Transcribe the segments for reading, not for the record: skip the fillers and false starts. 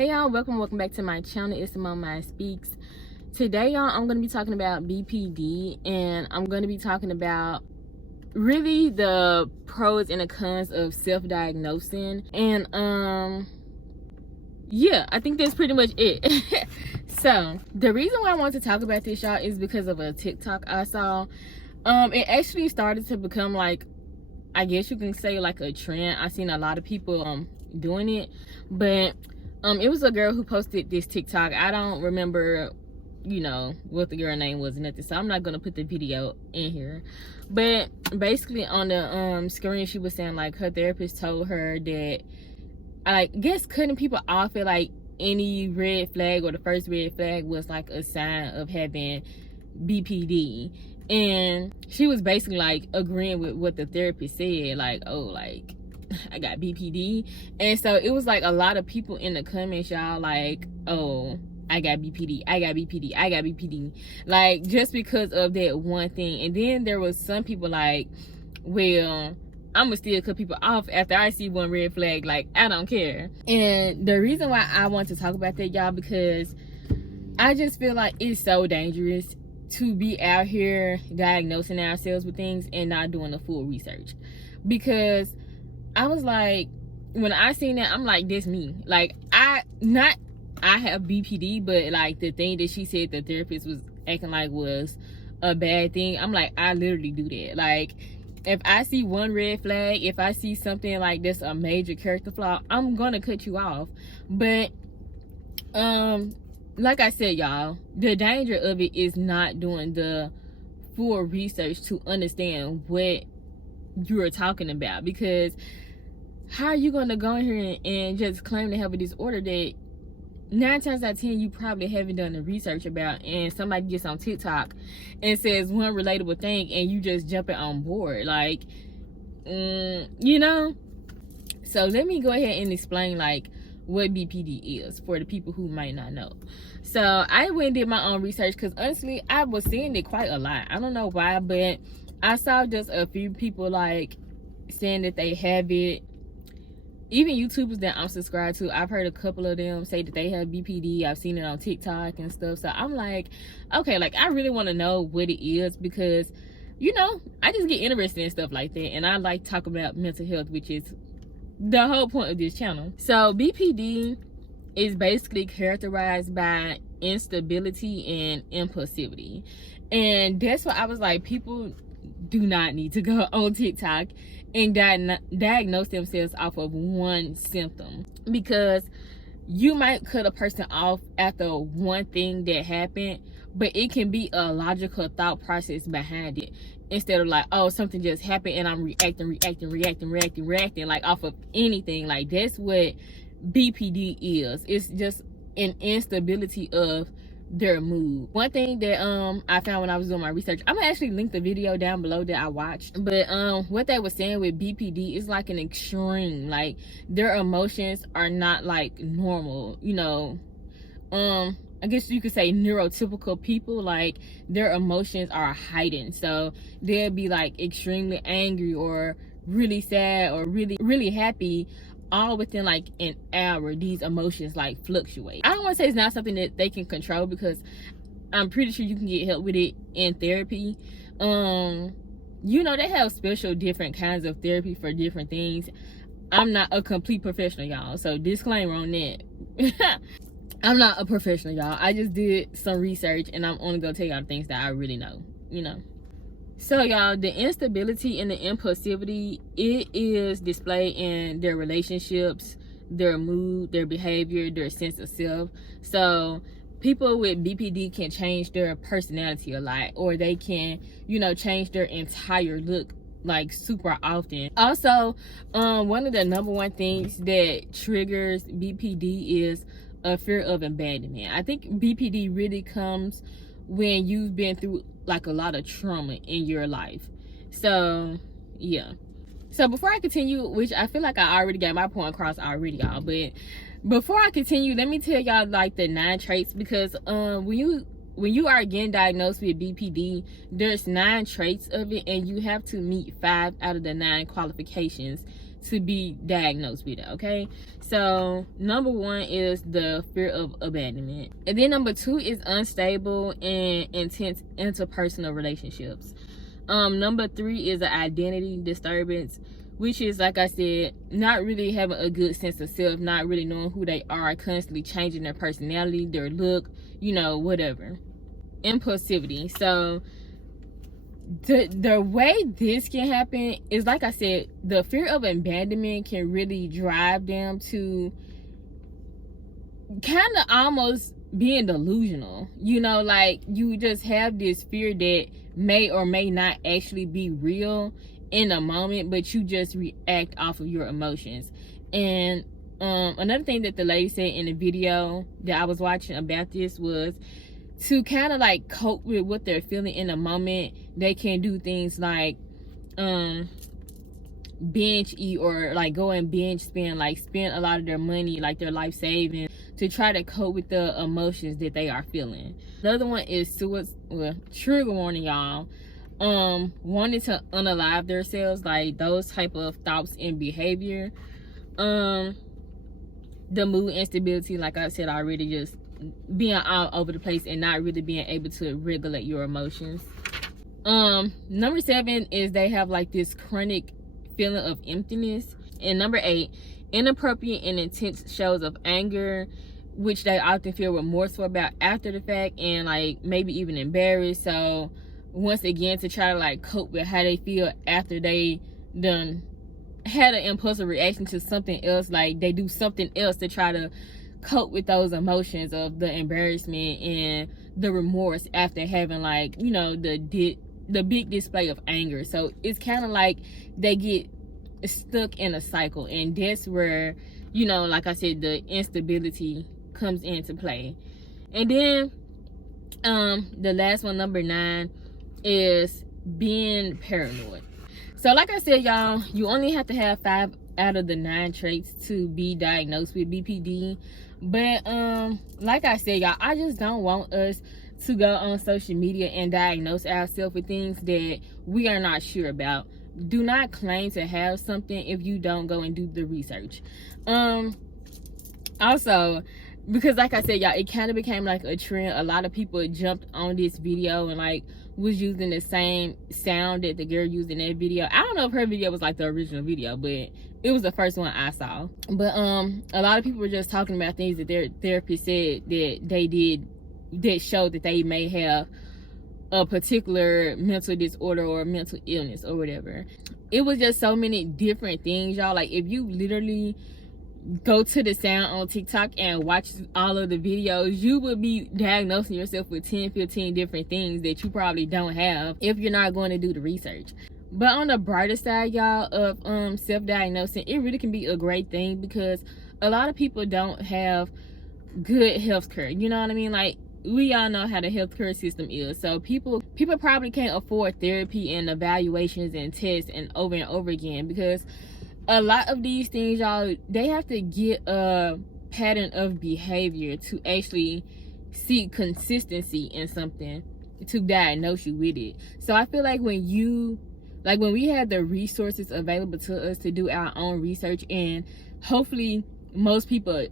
Hey y'all, welcome back to my channel. It's Simone Mind Speaks. Today y'all, I'm going to be talking about BPD, and I'm going to be talking about really the pros and the cons of self-diagnosing. And yeah, I think that's pretty much it. So the reason why I want to talk about this, y'all, is because of a TikTok I saw. It actually started to become, like, I guess you can say, like a trend. I've seen a lot of people doing it, but it was a girl who posted this TikTok. I don't remember, what the girl name was, nothing, so I'm not gonna put the video in here. But basically on the screen, she was saying, like, her therapist told her that, I guess, cutting people off at like any red flag, or the first red flag, was like a sign of having BPD. And she was basically like agreeing with what the therapist said, like, oh, like, I got BPD. And so it was like a lot of people in the comments, y'all, like, oh, I got BPD, I got BPD, I got BPD, like, just because of that one thing. And then there was some people like, well, I'm gonna still cut people off after I see one red flag, like, I don't care. And the reason why I want to talk about that, y'all, because I just feel like it's so dangerous to be out here diagnosing ourselves with things and not doing the full research. Because I was like, when I seen that, I'm like, that's me. Like, I have BPD, but like the thing that she said the therapist was acting like was a bad thing, I'm like, I literally do that. Like, if I see one red flag, if I see something like this, a major character flaw, I'm gonna cut you off. But like I said, y'all, the danger of it is not doing the full research to understand what you're talking about. Because how are you gonna go in here and just claim to have a disorder that 9 times out of 10 you probably haven't done the research about, and somebody gets on TikTok and says one relatable thing and you just jumping on board, like, So let me go ahead and explain, like, what BPD is for the people who might not know. So I went and did my own research, because honestly I was seeing it quite a lot. I don't know why, but I saw just a few people like saying that they have it. Even YouTubers that I'm subscribed to, I've heard a couple of them say that they have BPD. I've seen it on TikTok and stuff. So I'm like, okay, like, I really want to know what it is, because, I just get interested in stuff like that. And I like talk about mental health, which is the whole point of this channel. So BPD is basically characterized by instability and impulsivity. And that's why I was like, people do not need to go on TikTok and diagnose themselves off of one symptom, because you might cut a person off after one thing that happened, but it can be a logical thought process behind it, instead of like, oh, something just happened and I'm reacting like off of anything. Like, that's what BPD is. It's just an instability of their mood. One thing that I found when I was doing my research, I'm gonna actually link the video down below that I watched, but what they were saying with BPD is like an extreme, like, their emotions are not like normal, I guess you could say neurotypical people, like, their emotions are heightened. So they'll be like extremely angry or really sad or really happy, all within like an hour. These emotions like fluctuate. I don't want to say it's not something that they can control, because I'm pretty sure you can get help with it in therapy. They have special different kinds of therapy for different things. I'm not a complete professional, y'all, so disclaimer on that. I'm not a professional, y'all. I just did some research, and I'm only gonna tell y'all the things that I really know, So, y'all, the instability and the impulsivity, it is displayed in their relationships, their mood, their behavior, their sense of self. So people with BPD can change their personality a lot, or they can, change their entire look, like, super often. Also, one of the number one things that triggers BPD is a fear of abandonment. I think BPD really comes when you've been through like a lot of trauma in your life. So yeah. So before I continue, which I feel like I already got my point across already, y'all, but before I continue, let me tell y'all like the 9 traits, because when you are getting diagnosed with BPD, there's 9 traits of it, and you have to meet 5 out of the 9 qualifications to be diagnosed with it, okay? So number one is the fear of abandonment, and then number two is unstable and intense interpersonal relationships. Number three is an identity disturbance, which is, like I said, not really having a good sense of self, not really knowing who they are, constantly changing their personality, their look, you know, whatever. Impulsivity. So the way this can happen is, like I said, the fear of abandonment can really drive them to kind of almost being delusional, you know, like you just have this fear that may or may not actually be real in the moment, but you just react off of your emotions. And another thing that the lady said in the video that I was watching about this was to kind of like cope with what they're feeling in the moment, they can do things like binge eat, or like go and binge spend, like spend a lot of their money, like their life savings, to try to cope with the emotions that they are feeling. Another one is suicide. Well, trigger warning, y'all. Wanting to unalive themselves, like those type of thoughts and behavior. The mood instability, like I said already, just being all over the place and not really being able to regulate your emotions. Number 7 is they have like this chronic feeling of emptiness. And number 8, inappropriate and intense shows of anger, which they often feel remorseful about after the fact, and like maybe even embarrassed. So once again, to try to like cope with how they feel after they done had an impulsive reaction to something else, like they do something else to try to cope with those emotions of the embarrassment and the remorse after having, like, you know, the big display of anger. So it's kind of like they get stuck in a cycle, and that's where, you know, like I said, the instability comes into play. And then the last one, number 9, is being paranoid. So like I said, y'all, you only have to have 5 out of the 9 traits to be diagnosed with BPD. But like I said, y'all, I just don't want us to go on social media and diagnose ourselves with things that we are not sure about. Do not claim to have something if you don't go and do the research. Also, because like I said, y'all, it kind of became like a trend. A lot of people jumped on this video and like was using the same sound that the girl used in that video. I don't know if her video was like the original video, but it was the first one I saw. But a lot of people were just talking about things that their therapist said that they did that showed that they may have a particular mental disorder or mental illness or whatever. It was just so many different things, y'all. Like, if you literally go to the sound on TikTok and watch all of the videos, you would be diagnosing yourself with 10-15 different things that you probably don't have if you're not going to do the research. But on the brighter side, y'all, of self-diagnosing, it really can be a great thing, because a lot of people don't have good health care. You know what I mean? Like, we all know how the healthcare system is. So people probably can't afford therapy and evaluations and tests and over again, because a lot of these things, y'all, they have to get a pattern of behavior to actually see consistency in something to diagnose you with it. So I feel like when we have the resources available to us to do our own research, and hopefully most people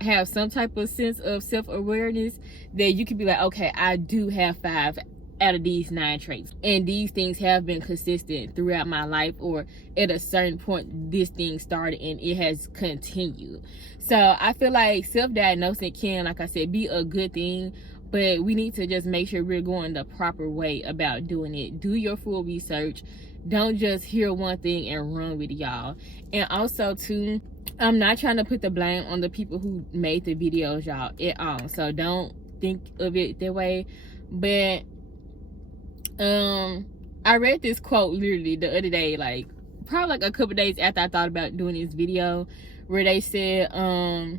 have some type of sense of self-awareness, that you can be like, okay, I do have 5 out of these 9 traits, and these things have been consistent throughout my life, or at a certain point this thing started and it has continued. So I feel like self-diagnosing can, like I said, be a good thing, but we need to just make sure we're going the proper way about doing it. Do your full research. Don't just hear one thing and run with it, y'all. And also too, I'm not trying to put the blame on the people who made the videos, y'all, at all. So don't think of it that way. But I read this quote literally the other day, like probably like a couple days after I thought about doing this video, where they said, I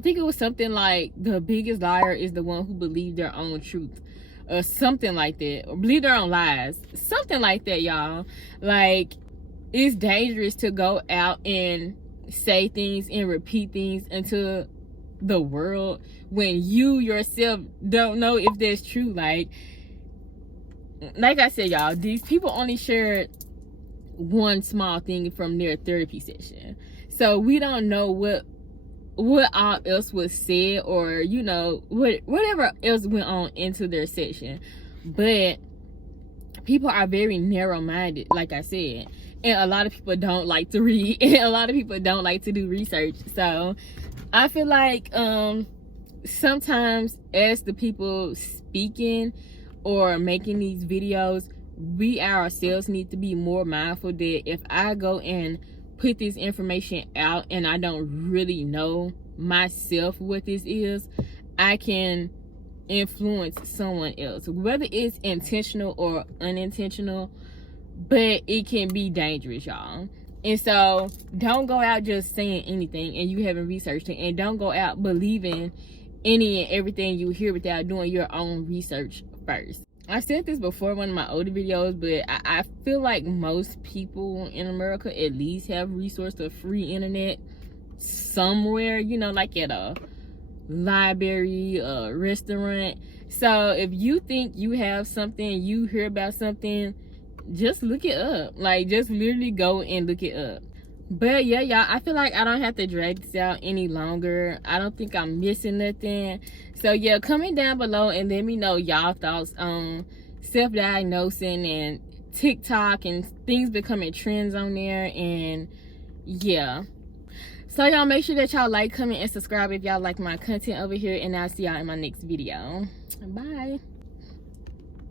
think it was something like, the biggest liar is the one who believes their own truth, or something like that, or believe their own lies, something like that, y'all. Like, it's dangerous to go out and say things and repeat things into the world when you yourself don't know if that's true. Like I said, y'all, these people only shared one small thing from their therapy session. So we don't know what all else was said, or you know, whatever else went on into their session. But people are very narrow-minded, like I said, and a lot of people don't like to read, and a lot of people don't like to do research. So I feel like sometimes as the people speaking or making these videos, we ourselves need to be more mindful that if I go and put this information out and I don't really know myself what this is, I can influence someone else, whether it's intentional or unintentional, but it can be dangerous, y'all. And so don't go out just saying anything and you haven't researched it, and don't go out believing any and everything you hear without doing your own research first. I said this before in one of my older videos, but I feel like most people in America at least have resource to free internet somewhere, you know, like at a library, a restaurant. So if you think you have something, you hear about something, just look it up. Like, just literally go and look it up. But yeah, y'all, I feel like I don't have to drag this out any longer. I don't think I'm missing nothing. So yeah, comment down below and let me know y'all thoughts on self-diagnosing and TikTok and things becoming trends on there. And yeah, so y'all make sure that y'all like, comment, and subscribe if y'all like my content over here, and I'll see y'all in my next video. Bye.